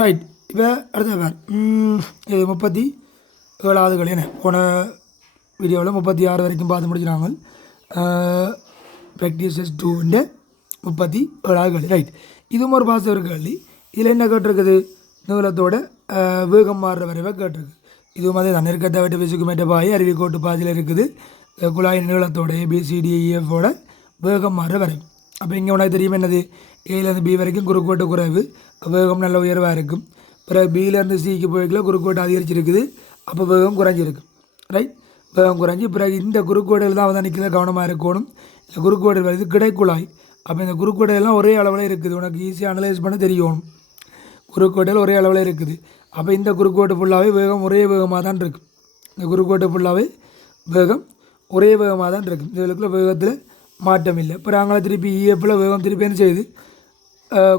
Right. இப்போ அடுத்த பேர் இது 37வது களி என்ன போன வீடியோவில் 36 வரைக்கும் பார்த்து முடிச்சினாங்க. ப்ராக்டிசஸ் 2 37வது களி. ரைட். இதுவும் ஒரு பாசம் ஒரு களி. இதில் என்ன கேட்டிருக்குது? நீளத்தோட வேகம் மாறுற வரைவாக கேட்டிருக்கு. இதுவும் அதே தான். நெருக்கத்தை விட்டு விசுக்குமேட்ட பாய் அருவிக்கோட்டு பாதையில் இருக்குது. குழாயின் நீளத்தோட ABCDEFோட வேகம் மாறுற வரைவு. அப்போ இங்கே உனக்கு தெரியும் என்னது? ஏலேருந்து பி வரைக்கும் குறுக்கோட்டு குறைவு, வேகம் நல்ல உயர்வாக இருக்கும். பிறகு பியிலேருந்து சிக்கு போய்க்கல குறுக்கோட்டு அதிகரிச்சிருக்குது, அப்போ வேகம் குறைஞ்சிருக்கு. ரைட். வேகம் குறைஞ்சி பிறகு இந்த குறுக்கோடுகள் தான் அவதானிக்கல கவனமாக இருக்கணும். இந்த குறுக்கோடு வருது கிடைக்குழாய். அப்போ இந்த குறுக்கோடுகள்லாம் ஒரே அளவில் இருக்குது. உனக்கு ஈஸியாக அனலைஸ் பண்ண தெரியணும். குறுக்கோடுகள் ஒரே அளவில் இருக்குது. அப்போ இந்த குறுக்கோட்டு ஃபுல்லாகவே வேகம் ஒரே வேகமாக தான் இருக்குது. இந்த குறுக்கோட்டு ஃபுல்லாகவே வேகம் ஒரே வேகமாக தான் இருக்குது. இதுக்குள்ள வேகத்தில் மாற்றம் இல்லை. இப்போ நாங்கள் திருப்பி இஎஃப்பில் வேகம் திருப்பி என்ன செய்யுது?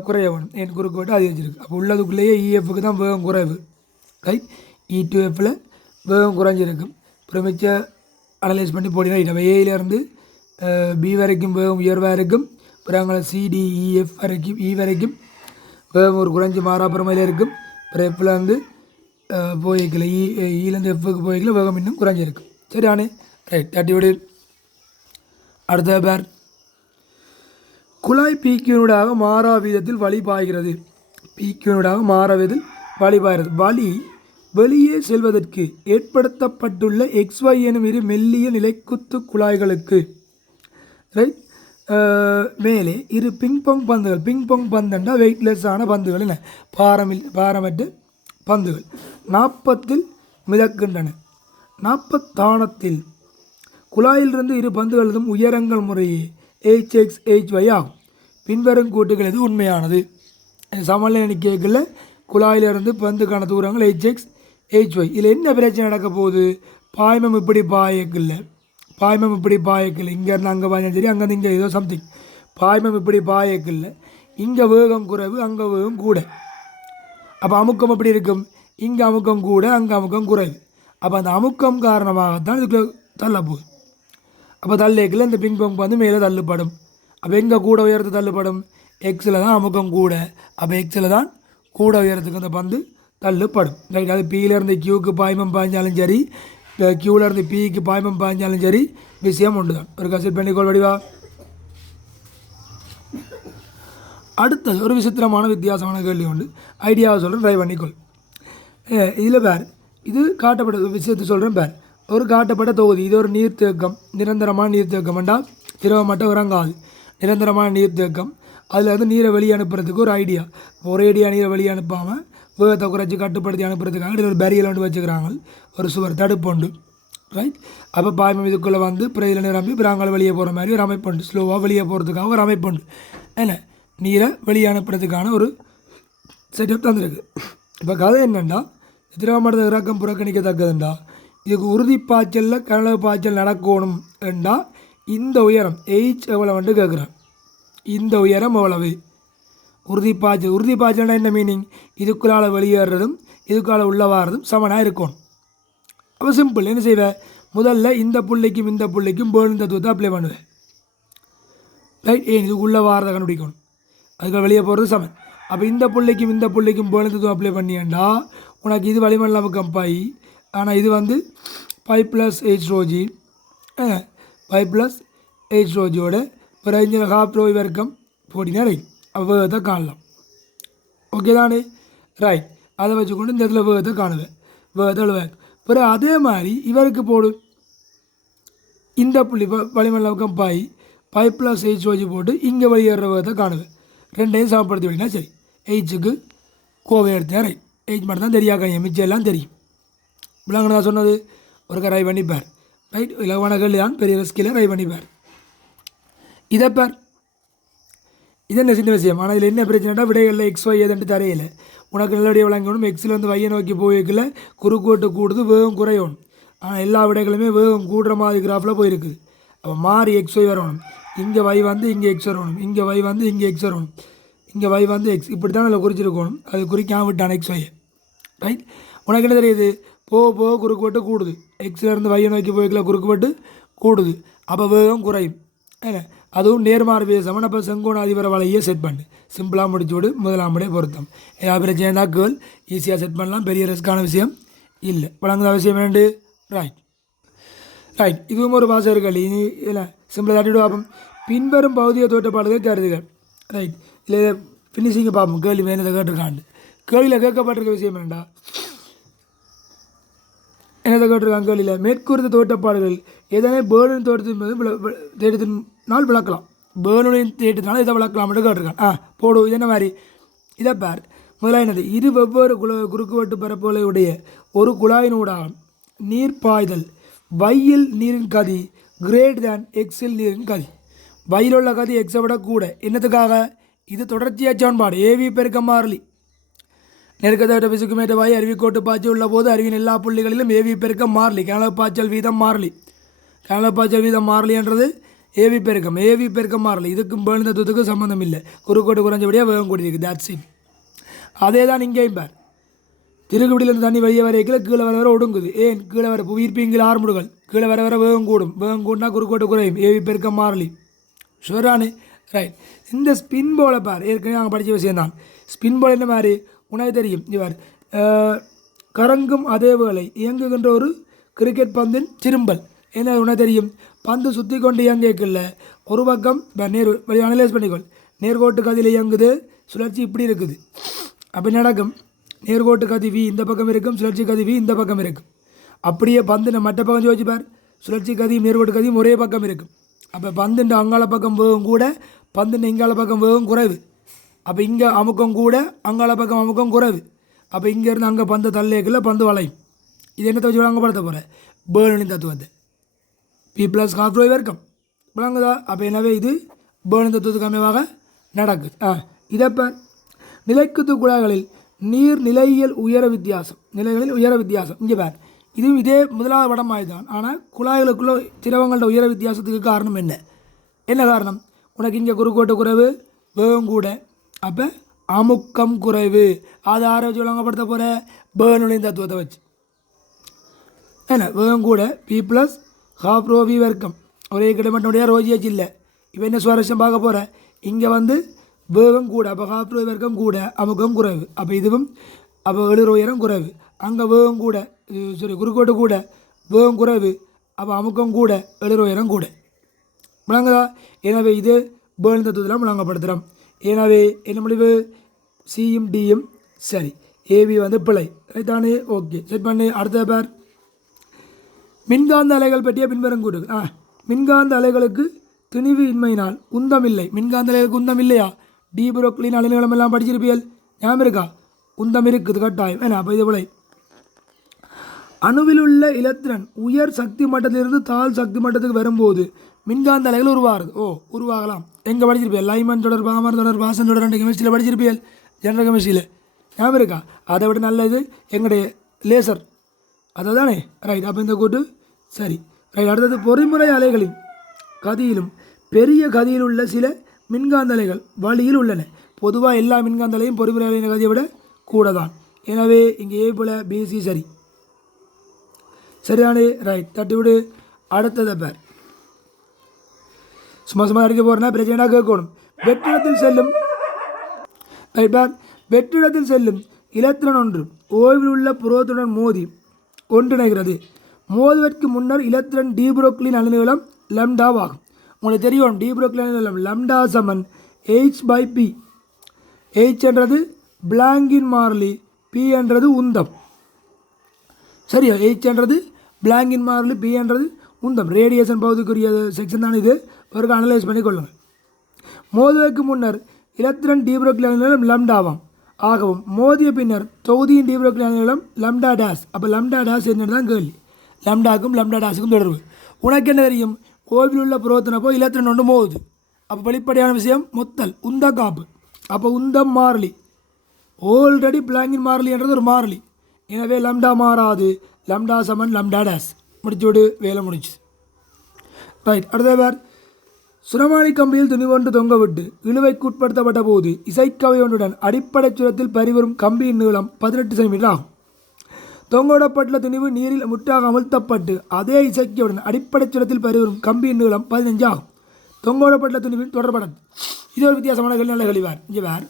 குறைய வேணும். என் குறுக்கோட்டு அதிகரிச்சிருக்கு. அப்போ உள்ளதுக்குள்ளேயே இஎஃப்க்கு தான் வேகம் குறைவு. ரைட். E2Fல் வேகம் குறைஞ்சிருக்கும். அப்புறம் மிச்ச அனலைஸ் பண்ணி போட்டினா நம்ம ஏயிலேருந்து பி வரைக்கும் வேகம் உயர்வாக இருக்கும். அப்புறம் அங்கே CDEF வரைக்கும் வரைக்கும் வேகம் ஒரு குறைஞ்சி மாறாப்புறமையில் இருக்கும். அப்புறம் எஃப்பில் வந்து போய்க்கல ஈலேருந்து எஃப்க்கு போய்க்கல வேகம் இன்னும் குறைஞ்சிருக்கும். சரியானே? ரைட். தட்டி விடு. அடுத்த பேர் குழாய் பீக்கியூடாக மாறா வீதத்தில் வழி பாய்கிறது. பீக்கியூடாக மாறா வீதத்தில் வழி பாய்கிறது. வழி வெளியே செல்வதற்கு ஏற்படுத்தப்பட்டுள்ள XY எனும் இரு மெல்லிய நிலைக்குத்து குழாய்களுக்கு ரைட் மேலே இரு பிங்பாங் பந்துகள். பிங்பாங் பந்துண்டா வெயிட்லெஸ்ஸான பந்துகள், என்ன பாரமற்ற பந்துகள் 40 மிதக்கின்றன. 40 குழாயிலிருந்து இரு பந்துகளதும் உயரங்கள் முறையே HX HY ஆகும். பின்வரும் கூட்டுகள் எது உண்மையானது? சமநிலை எண்ணிக்கைகளில் குழாயிலிருந்து பந்துக்கான தூரங்கள் HX HY. இதில் என்ன பிரச்சனை நடக்க போகுது? பாய்மம் இப்படி பாயக்கில்லை, பாய்மம் இப்படி பாயக்கில்லை. இங்கேருந்து அங்கே பாய்ஞ்சாலும் சரி, அங்கேருந்து இங்கே ஏதோ சம்திங். பாய்மம் இப்படி பாயக்கில்லை. இங்கே வேகம் குறைவு, அங்கே வேகம் கூட. அப்போ அமுக்கம் எப்படி இருக்கும்? இங்கே அமுக்கம் கூட, அங்கே அமுக்கம் குறைவு. அப்போ அந்த அமுக்கம் காரணமாகத்தான் இதுக்குள்ள தள்ள போகுது. அப்போ தள்ளிக்கல இந்த பிங்பாங் வந்து மேலே தள்ளுப்படும். அப்போ எங்கே கூட உயரத்து தள்ளுப்படும்? எக்ஸில் தான் அமுக்கம் கூட. அப்போ எக்ஸில் தான் கூட உயரத்துக்கு அந்த பந்து தள்ளுப்படும். ரைட். அது பியிலேருந்து கியூக்கு பாய்மம் பாய்ஞ்சாலும் சரி, கியூலேருந்து பிக்கு பாய்மம் பாய்ஞ்சாலும் சரி, விஷயம் ஒன்று தான். ஒரு கசிட் பண்ணிக்கோள் வடிவா. அடுத்தது ஒரு விசித்திரமான வித்தியாசமான கேள்வி உண்டு. ஐடியாவை சொல்கிறேன், ட்ரை பண்ணிக்கொள். இதில் பேர் இது காட்டப்பட்ட விஷயத்தை சொல்கிறேன். பேர் ஒரு காட்டப்பட்ட தொகுதி. இது ஒரு நீர்த்தேக்கம், நிரந்தரமான நீர்த்தேக்கம் என்றால் திரவமட்டம் இறங்காது. நிரந்தரமான நீர்த்தேக்கம். அதில் வந்து நீரை வெளியே அனுப்புறதுக்கு ஒரு ஐடியா. ஒரேடியாக நீரை வெளியே அனுப்பாமல் வேகத்தை குறைச்சி கட்டுப்படுத்தி அனுப்புறதுக்காக இதில் ஒரு பேரியல் ஒன்று வச்சுக்கிறாங்க, ஒரு சுவர் தடுப்புண்டு. ரைட். அப்போ பாய்மம் இதுக்குள்ளே வந்து பிறையில் நிரம்பி பிறாங்கால் வெளியே போகிற மாதிரி ஒரு அமைப்புண்டு. ஸ்லோவாக வெளியே போகிறதுக்காக ஒரு அமைப்புண்டு. என்ன நீரை வெளியே அனுப்புறதுக்கான ஒரு செட்டப் தந்துருக்கு. இப்போ கதை என்னென்னா, திரவமட்டத்தை இறக்கம் புறக்கணிக்கத்தக்கதுண்டா, இதுக்கு உறுதி பாய்ச்சலில் கனவு பாய்ச்சல் நடக்கணும் என்றால் இந்த உயரம் H எவ்வளோ வந்து கேட்குறேன். இந்த உயரம் எவ்வளவு? உறுதி பாய்ச்சல்னா என்ன மீனிங்? இதுக்குள்ளால் வெளியேறதும் இதுக்குள்ளால் உள்ள வாரதும் சமனாக இருக்கணும். அப்போ சிம்பிள். என்ன செய்வேன்? முதல்ல இந்த புள்ளிக்கும் இந்த புள்ளிக்கும் பேர்ன் தத்துவத்தை அப்ளை பண்ணுவேன். ரைட். இதுக்குள்ளே வாரதை கண்டுபிடிக்கணும், அதுக்கு வெளியே போகிறது சமன். அப்போ இந்த புள்ளிக்கும் பேர்ன் தத்துவம் அப்ளை பண்ணியேண்டா உனக்கு இது வளிமண்டலம் பை. ஆனால் இது வந்து pi plus H-ρg, pi plus H-ρgோட பிறகு ஹாஃப் ரோ வர்க்கம் போட்டினா ரைட். வேகத்தை காணலாம். ஓகே தானே? ரைட். அதை வச்சுக்கொண்டு இந்த இடத்துல வேகத்தை காணுவேன், வேகத்தை எழுவேன். பிறகு அதே மாதிரி இவருக்கு போடு. இந்த புள்ளி வளிமண்டலம் பை ப்ளஸ் H-ρg போட்டு இங்கே வெளியேற வேகத்தை காணுவேன். ரெண்டையும் சமப்படுத்தி விட்டிங்கன்னா சரி. Hக்கு கோவை எடுத்தேன். ரைட். H மட்டும் தான் தெரியாக்க, மிச்சம் எல்லாம் தெரியும். இப்படிலாம் நான் சொன்னது ஒரு ரை பண்ணிப்பார். ரைட். இலவான கேள்வி தான், பெரிய ரிஸ்கில் ரை பண்ணிப்பார். இதை பார், இது என்ன சின்ன விஷயம். ஆனால் இதில் என்ன பிரச்சனைனா விடைகளில் XY ஏதென்று தரையில் உனக்கு நல்லபடியாக விளங்கணும். எக்ஸில் வந்து வையை நோக்கி போய்க்கல குறுக்கோட்டு கூடுது, வேகம் குறையணும். ஆனால் எல்லா விடைகளுமே வேகம் கூடுற மாதிரி கிராஃபில் போயிருக்குது. அப்போ மாறி XY வரணும். இங்கே Y வந்து இங்கே X வரணும், இங்கே Y வந்து இங்கே X வரணும், இங்கே Y வந்து X. இப்படி தான் அதில் குறிச்சிருக்கணும். அது குறிக்காம விட்டான் XY. ரைட். உனக்கு என்ன தெரியுது? போக குறுக்குவட்டு கூடுது. எக்ஸ்லேருந்து வையை நோக்கி போய்க்கல குறுக்குவட்டு கூடுது. அப்போ வேகம் குறையும். என்ன அதுவும் நேர்மாறு பேசமன். அப்போ செங்கோண அதிபர வலையே செட் பண்ணு. சிம்பிளாக முடிச்சுவிடு. முதலாம் முறை பொருத்தம். ஏதாவது பிரச்சனை தான் கேர்ள் ஈஸியாக செட் பண்ணலாம். பெரிய ரிஸ்க்கான விஷயம் இல்லை. வழங்குத அவசியம் வேண்டு. ரைட் ரைட் இதுவும் ஒரு வாசகர் கேள்வி. இல்லை சிம்பிளாக தட்டிவிடு பார்ப்போம். பின்வரும் பௌதிக தோற்றப்பாடுகள் கருதுகள். ரைட் இல்லை ஃபினிஷிங்கை பார்ப்போம். கேள்வி வேணதை கேட்டிருக்காண்டு. கேள்வியில் கேட்கப்பட்டிருக்க விஷயம் என்னண்டா என்னதை கேட்டிருக்காங்க கேள்வியில் மேற்கூறுத்த தோற்றப்பாடுகள் எதனை பேர்னின் தேட்டத்தினால் விளக்கலாம். பேர்னுடைய தேட்டத்தினால இதை விளக்கலாம்னு கேட்டிருக்கான். போடும். இது என்ன மாதிரி இதை பார். முதலாக என்னது இரு வெவ்வேறு குறுக்குவெட்டு பரப்புகளுடைய ஒரு குழாயினூடாக நீர் பாய்தல். வையில் நீரின் கதி கிரேட் தேன் எக்ஸில் நீரின் கதி. வயில் உள்ள கதி எக்ஸை விட கூட. என்னத்துக்காக? இது தொடர்ச்சியாக சமன்பாடு. ஏவி பெருக்க மாறிலி. நெருக்கத்தோட்ட பிசுக்குமேற்ற வாய் அருவிக்கோட்டு பாய்ச்சல் உள்ள போது அறிவின் எல்லா புள்ளிகளிலும் ஏவி பெருக்கம் மாறலி. கனவு பாய்ச்சல் வீதம் மாறலி. கனவு பாய்ச்சல் வீதம் மாறலின்றது ஏவி பெருக்கம். ஏவி பெருக்கம் மாறலி. இதுக்கும் பேர்ன் தத்துவத்துக்கும் சம்மந்தம் இல்லை. குறுக்கோட்டு குறைஞ்சபடியாக வேகம் கூடியிருக்கு. That's it. அதே தான் இங்கேயும் பார். திருக்குடியிலேருந்து தண்ணி வெளியே வரைக்கும் கீழே வர வர ஒடுங்குது. ஏன் கீழே வர உயிர்ப்பீங்கில் ஆறுமுடுகள் கீழே வர வர வேகம் கூடும். வேகம் கூடனா குறுக்கோட்டு குறையும். ஏவி பெருக்கம் மாறலி. ஷுவரானு. ரைட். இந்த ஸ்பின் போலை பார். ஏற்கனவே நாங்கள் படித்த விஷயம் தான். ஸ்பின் போல் என்ன மாதிரி உனக்கு தெரியும். இவர் கரங்கும் அதே வேளை இயங்குகின்ற ஒரு கிரிக்கெட் பந்தின் திரும்பல். என்ன உனக்கு தெரியும்? பந்து சுற்றி கொண்டு இயங்கிக்கல ஒரு பக்கம் நேர் வழி அனலைஸ் பண்ணிக்கொள். நேர்கோட்டு கதியில் இயங்குது. சுழற்சி இப்படி இருக்குது. அப்போ நடக்கும். நேர்கோட்டு கதி வி இந்த பக்கம் இருக்கும். சுழற்சி கதி வி இந்த பக்கம் இருக்கும். அப்படியே பந்து மற்ற பக்கம் யோசிப்பார். சுழற்சி கதியும் நேர்கோட்டு கதியும் ஒரே பக்கம் இருக்கும். அப்போ பந்துன்ற அங்காள பக்கம் வேகம் கூட, பந்துன்ற இங்கால பக்கம் வேகம் குறைவு. அப்போ இங்கே அமுக்கம் கூட, அங்காள பக்கம் அமுக்கம் குறைவு. அப்போ இங்கேருந்து அங்கே பந்து தள்ளியக்கில் பந்து வளையும். இது என்னத்தை வச்சு விளங்கப்படுத்த போகிறேன்? பேர்னின் தத்துவத்தை. பி ப்ளஸ் ஹாஃப் ரோ வர்க்கம் விளங்குதா? அப்போ எனவே இது பேர்னின் தத்துவத்துக்கு அமைவாக நடக்குது. இதப்போ நிலைக்குத்து குழாய்களில் நீர் நிலையியல் உயர வித்தியாசம். நிலைகளில் உயர வித்தியாசம் இங்கே பார். இதுவும் இதே முதலாவது படமாய் தான். ஆனால் குழாய்களுக்குள்ள திரவங்களோட உயர வித்தியாசத்துக்கு காரணம் என்ன? என்ன காரணம்? உனக்கு இங்கே குறுக்கோட்டு குறைவு, வேகம் கூட. அப்போ அமுக்கம் குறைவு. அதை ஆரை வச்சு விளங்கப்படுத்த போகிற பேர்னுடைய தத்துவத்தை வச்சு. என்ன வேகம் கூட p plus half rho v வர்க்கம். ஒரே கிட்டமட்டனுடைய ரோஜியாச்சு இல்லை. இப்போ என்ன சுவாரஸ்யம் பார்க்க போகிற? இங்கே வந்து வேகம் கூட. அப்போ ஹாஃப் ரோ வர்க்கம் கூட, அமுக்கம் குறைவு. அப்போ இதுவும் அப்போ 7 உயரம் குறைவு. அங்கே வேகம் கூட, குறுக்கோட்டு கூட, வேகம் குறைவு. அப்போ அமுக்கம் கூட, 7 உயரம் கூட. விளங்குதா? எனவே இது பேர்ன் தத்துவத்தில் விளங்கப்படுத்துகிறோம். எனவே என்ன முடிவு? சியும் டியும் சரி. ஏபி வந்து பிழை. ரைட்டானே? ஓகே செட் பண்ணி. அடுத்த பேர் மின்காந்த அலைகள் பற்றிய பின்வரும் கூறு. மின்காந்த அலைகளுக்கு திணிவு இன்மையினால் உந்தம் இல்லை. மின்காந்த அலைகளுக்கு உந்தம் இல்லையா? டி புரோக்ளின் அலைநிலம் எல்லாம் படிச்சிருப்பியல். ஞாபகம் இருக்கா? உந்தம் இருக்குது கட்டாயம். ஏன்னா அப்போ இது பிழை. அணுவில் உள்ள இலத்திரன் உயர் சக்தி மட்டத்திலிருந்து தாழ் சக்தி மட்டத்துக்கு வரும்போது மின்காந்த அலைகள் உருவாகுது. உருவாகலாம். எங்கே படிச்சிருப்பியல்? லைமன் தொடர், பாமர் தொடர், வாசன் தொடர், 2 கெமிஸ்ட்ரியில் படிச்சிருப்பியல். ஜெனரல் கெமிஸ்ட்ரியில் ஞாபகம் இருக்கா? அதை விட நல்லது எங்களுடைய லேசர். அதை தானே? ரைட். அப்போ இந்த கூட்டு சரி. ரைட். அடுத்தது பொறிமுறை அலைகளின் கதியிலும் பெரிய கதியில் உள்ள சில மின்காந்த அலைகள் வழியில் உள்ளன. பொதுவாக எல்லா மின்காந்த அலையும் பொறிமுறை அலையின் கதியை விட கூட தான். எனவே இங்கே ஏ போல பிசி சரி. சரிதானே? ரைட். தட்டிவிடு. அடுத்ததை பேர் சும்மா அடிக்க போகிறேன்னா பிரச்சனை கேட்கணும். வெற்றிடத்தில் செல்லும் ரைட் பேர். வெற்றிடத்தில் செல்லும் இலத்திரன் ஒன்று ஓய்வில் உள்ள புரோத்துடன் மோதி ஒன்றிணைகிறது. மோதுவதற்கு முன்னர் இலத்திரன் டி புரோக்ளின் அலைநீளம் லம்டாவாகும். உங்களுக்கு தெரியும் டி புரோக்ளின் அலைநீளம் லம்டா சமன் h/p. h என்றது பிளாங்கின் மாறிலி, p என்றது உந்தம். சரியா? h என்றது பிளாங்கின் மாறிலி, p என்றது உந்தம். ரேடியேஷன் பகுதிக்குரிய செக்ஷன் தான் இது. பிறகு அனலைஸ் பண்ணி கொள்ளுங்கள். மோதுவதற்கு முன்னர் இலத்திரன் டி புரோக்ளின் அலைநீளம் லம்டாவாம் ஆகவும் மோதிய பின்னர் தொகுதியின் டி புரோக்ளின் அலைநீளம் லம்டா டேஸ். அப்போ லம்டா டேஸ் என்னன்னு தான் கேள்வி. லம்டாக்கும் லம்டா டேஸுக்கும் தொடர்பு. உனக்கு என்ன தெரியும்? ஓய்வில் உள்ள புரோத்தனப்போ இலத்திரன் ஒன்று மோதுது. அப்போ வெளிப்படையான விஷயம் மொத்தல் உந்த காப்பு. அப்போ உந்தம் மாறிலி. ஆல்ரெடி பிளாங்கின் மாறிலி என்றது ஒரு மாறிலி. எனவே லம்டா மாறாது. லம்டா சமன் லம்டா டேஸ். முடிச்சுவிடு. வேலை முடிச்சு. ரைட். அடுத்த பேர் சுரமானி கம்பியில் துணி ஒன்று தொங்கவிட்டு இழுவைக்கு உட்படுத்தப்பட்ட போது இசைக்கவை ஒன்றுடன் அடிப்படை சுரத்தில் பரிவரும் கம்பியின் நீளம் 18 சென்டிமீட்டர் ஆகும். தொங்கவிடப்பட்டுள்ள துணிவு நீரில் முற்றாக அமுழ்த்தப்பட்டு அதே இசைக்கவுடன் அடிப்படை சுரத்தில் பரிவரும் கம்பியின் நீளம் 15 ஆகும். தொங்கோடப்பட்ட துணிவின் தொடர்படாது. இது ஒரு வித்தியாசமான கேள்வி. நல்ல கேள்விவார். இங்கே வேறு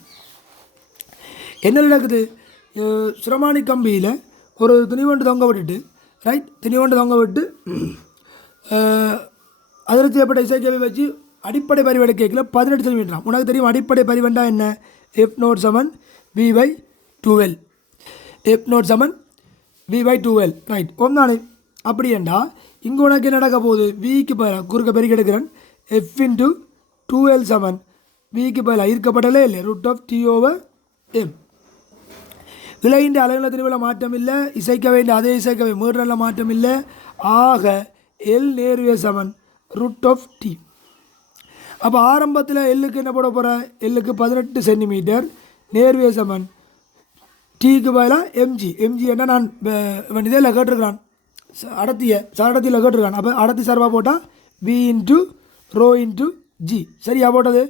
என்ன நடக்குது? சுரமானி கம்பியில் ஒரு துணிவண்டு தொங்க விட்டுட்டு ரைட் துணிவண்டு தொங்க விட்டு அதில் செய்யப்பட்ட இசைக்கவை வச்சு அடிப்படை பரிவடை கேட்கல 18 சென்டிமீட்டராம். உனக்கு தெரியும் அடிப்படை பரிவண்டா என்ன? F0 V/12 F0 V/12 right ஒன்றானே. அப்படி ஏண்டா இங்கே உனக்கு என்ன நடக்க போகுது? விக்கு பதிலாக குறுக்க பெருக்கி எடுக்கிறேன். F/12 விக்கு பதிலாக ஈர்க்கப்படலே இல்லை √T/m. விளையின் அளவில் திருவிழா மாற்றம் இல்லை. இசைக்க வேண்டிய அதே இசைக்கவை மீட்டரில் மாற்றம் இல்லை. ஆக L நேர்வே சமன் √T. அப்போ ஆரம்பத்தில் எல்லுக்கு என்ன போட போகிற? எல்லுக்கு 18 சென்டிமீட்டர் நேர்வே சமன் டீக்கு பதிலாக எம்ஜி என்ன நான் இதில் கேட்டிருக்கிறான் அடர்த்தியில் கேட்டிருக்கான். அப்போ அடர்த்தி சார்பாக போட்டால் V/ρ/g சரியா போட்டது?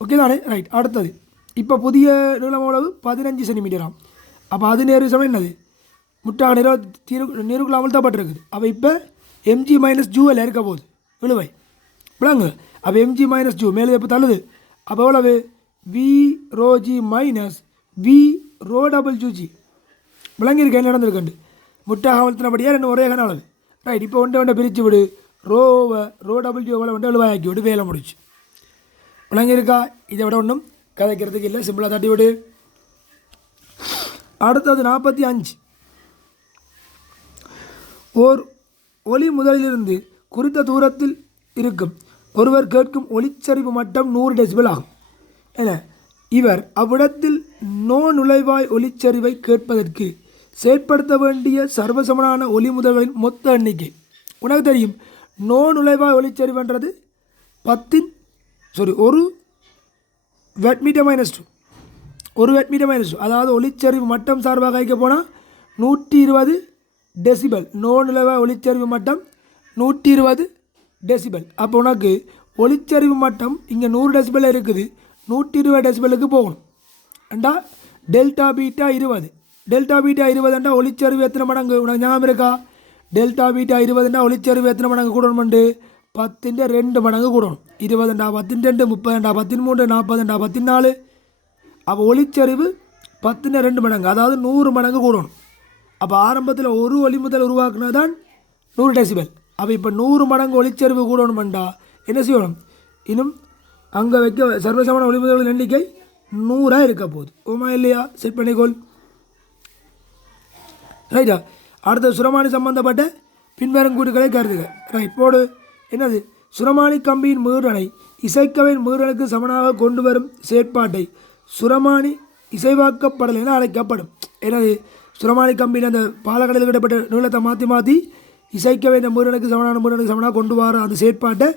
ஓகே தானே? ரைட். அடுத்தது இப்போ புதிய நீளம் எவ்வளவு? 15 சென்டிமீட்டராம். அப்போ அது நேர்வே சமன் என்னது? முட்டாக நீருக்குள்ள அமழ்த்தப்பட்டிருக்குது. அப்போ இப்போ mg - ஜூவில் இருக்க போகுது விழுவை விளங்கு. அப்போ mg - ஜூ மேலே எப்போ தள்ளுது? அப்போ எவ்வளவு? V/ρg - V/ρ/g விளங்கியிருக்க என்ன நடந்திருக்கண்டு முட்டாக அமழ்த்தினபடியாக ரெண்டு ஒரே கன அளவு. ரைட். இப்போ ஒன்றை பிரித்து விடு. ரோவை ρw எவ்வளோ எழுவாக்கி விடு. வேலை முடிச்சு. விளங்கியிருக்கா? இதை விட ஒன்றும் கதைக்கிறதுக்கு இல்லை. சிம்பிளாக தட்டி விடு. அடுத்தது 45. ஓர் ஒலி முதலிலிருந்து குறித்த தூரத்தில் இருக்கும் ஒருவர் கேட்கும் ஒலிச்சரிவு மட்டம் 100 டெசிபல் ஆகும். என இவர் அவ்விடத்தில் நுழைவாய் ஒலிச்சரிவை கேட்பதற்கு செயற்படுத்த வேண்டிய சர்வசமனான ஒலி முதல்களின் மொத்த எண்ணிக்கை. உனக்கு தெரியும் நுழைவாய் ஒலிச்சரிவுன்றது 1 வெட்மீட்டர் -2 1 வெட்மீட்டர் -2 அதாவது ஒலிச்சரிவு மட்டம் சார்பாக வைக்க போனால் 120 டெசிபல். நுழைவாய் ஒலிச்சரிவு மட்டம் 120 டெசிபல். அப்போ உனக்கு ஒலிச்சரிவு மட்டம் இங்கே 100 டெசிபல் இருக்குது. 120 டெசிபலுக்கு போகணும். அண்டா டெல்டா பீட்டா 20. டெல்டா பீட்டா 20 ஒலிச்சரிவு எத்தனை மடங்கு? உனக்கு ஞாபகம் இருக்கா? டெல்டா பீட்டா 20 ஒலிச்சரிவு எத்தனை மடங்கு கூடணும்ண்டு? 10 மடங்கு கூடணும். 20 - 10 30 13 40 14. அப்போ ஒலிச்சரிவு 10 மடங்கு அதாவது 100 மடங்கு கூடணும். அப்போ ஆரம்பத்தில் ஒரு ஒலி முதல் உருவாக்குனது தான் 100 டெசிபல். அப்போ இப்போ 100 மடங்கு ஒலிச்சரிவு கூடணுமெண்டா என்ன செய்யணும்? இன்னும் அங்கே வைக்க சர்வசமான ஒலி முதல்களின் எண்ணிக்கை 100 இருக்க போகுது. ஓமா இல்லையா? செட் பண்ணிக்கோள். ரைட்டா. அடுத்த சுரமானி சம்பந்தப்பட்ட பின்வரும் கூட்டுகளை கருதுக. ரைட் போடு. என்னது? சுரமானி கம்பியின் மீறலை இசைக்கவின் மீறலுக்கு சமனாக கொண்டு வரும் செயற்பாட்டை சுரமானி இசைவாக்கப்படல் என அழைக்கப்படும். எனது சுரமானி கம்பியின் அந்த பாலக்கடையில் கிட்டப்பட்ட நீளத்தை மாற்றி இசைக்கவே இந்த மீறலுக்கு சமனாக கொண்டு வர அந்த செயற்பாட்டை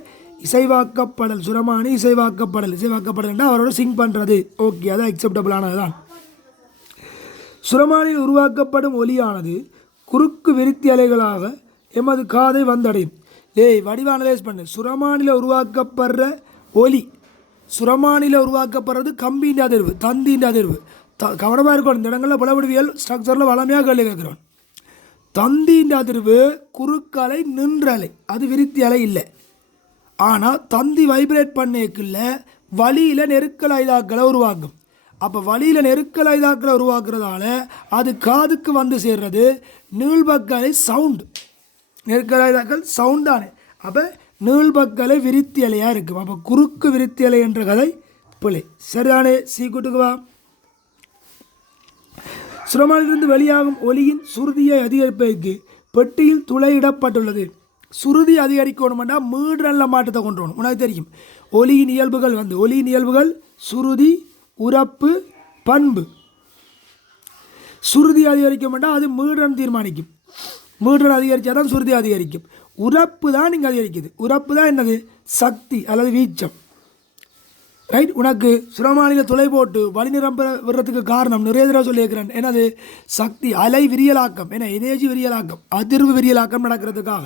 இசைவாக்கப்படல். சுரமானி இசைவாக்கப்படல்னா அவரோட சிங் பண்ணுறது. ஓகே, அதான் அக்செப்டபிளானது தான். சுரமானியில் உருவாக்கப்படும் ஒலியானது குறுக்கு விருத்தி அலைகளாக எமது காதை வந்தடையும். வடிவ அனலைஸ் பண்ணு. சுரமானியில் உருவாக்கப்படுற ஒலி சுரமானியில் உருவாக்கப்படுறது கம்பியின் அதிர்வு, தந்தியின் அதிர்வு. கவனமாக இருக்கணும். இந்த இடங்களில் புலவடிவியல் ஸ்ட்ரக்சரில் வளமையாக கேள்வி கேட்குறோம். தந்தியின் அதிர்வு குறுக்கலை நின்றலை, அது விருத்தி அலை இல்லை. ஆனால் தந்தி வைப்ரேட் பண்ணிக்குள்ள வழியில் நெருக்கல் ஐதாக்களை உருவாக்கும். அப்போ வழியில் நெருக்கல் ஐதாக்களை உருவாக்குறதால அது காதுக்கு வந்து சேர்றது நீள்பக்கலை சவுண்டு. நெருக்கல் ஐதாக்கள் சவுண்டானே. அப்போ நீள்பக்கலை விருத்தி அலையாக இருக்கும். அப்போ குறுக்கு விருத்தி அலை என்ற கதை பிள்ளை. சரிதானே? சீக்குட்டுக்கு வா. சுரமானிலிருந்து வெளியாகும் ஒலியின் சுருதியை அதிகரிப்பதற்கு பெட்டியில் துளையிடப்பட்டுள்ளது. சுருதி அதிகரிக்கணும்னா மீடல்ல மாற்றத்தை கொண்டு வரணும். உனக்கு தெரியும் ஒலியின் இயல்புகள் சுருதி, உரப்பு, பண்பு. சுருதி அதிகரிக்கும்னா அது மீடன் தீர்மானிக்கும். மீடல் அதிகரித்தா தான் சுருதி அதிகரிக்கும். உரப்பு தான் இங்கே அதிகரிக்குது. உரப்பு தான் என்னது? சக்தி அல்லது வீச்சம். ரைட். உனக்கு சுரமானியில் துளை போட்டு வழி நிரம்ப விடுறதுக்கு காரணம் நிறைய தடவை சொல்லியிருக்கிறேன். என்னது? சக்தி, அலை விரியலாக்கம், என்ன எனர்ஜி விரியலாக்கம், அதிர்வு விரியலாக்கம் நடக்கிறதுக்காக.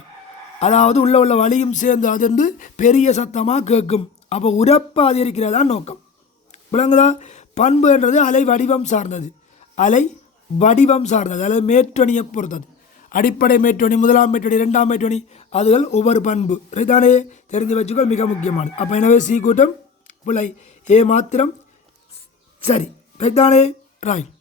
அதாவது உள்ள வலியும் சேர்ந்து அதிர்ந்து பெரிய சத்தமாக கேட்கும். அப்போ உரப்பை அதிகரிக்கிறதா நோக்கம். விளங்குதா? பண்புன்றது அலை வடிவம் சார்ந்தது, அல்லது மேற்றணியை பொறுத்தது. அடிப்படை மேற்றோணி, முதலாம் மேற்றோணி, இரண்டாம் மேற்றோணி அதுகள் ஒவ்வொரு பண்பு. இதைத்தானே தெரிந்து வச்சுக்கொள், மிக முக்கியமானது. அப்போ எனவே சி கூட்டம் பிழை, ஏ மாத்திரம் சரி. இதைத்தானே ரைட்.